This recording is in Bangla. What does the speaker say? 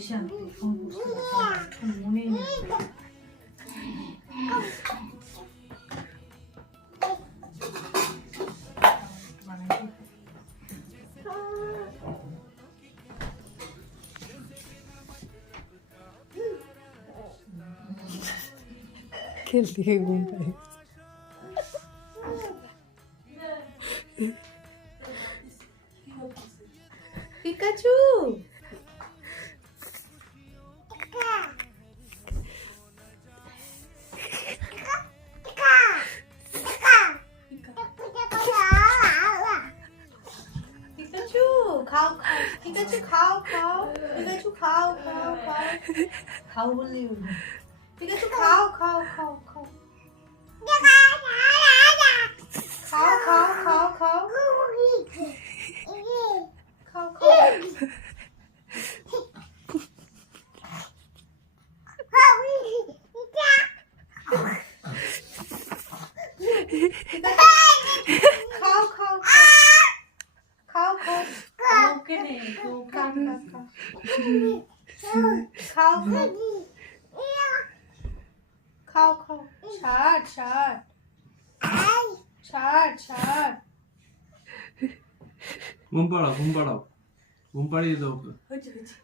বেশি আনতে ফোন করতে মনেই নেই। খেলতে গিয়ে ঘুম পায়। পিকাচু পিকাচু খাও খাও পিকাচু খাও খাও পিকাচু খাও খাও খাও খাও বললেই হলো পিকাচু খাও খাও খাও খাও খাও খাও খাও খাও খাও খাও খাও খাও খাও খাও ওকে নে খাও খাও খাও খাও ছাড় ছাড় ছাড় ছাড় ঘুম পাড়াও ঘুম পাড়াও ঘুম পাড়িয়ে দাও ওকে। হয়েছে হয়েছে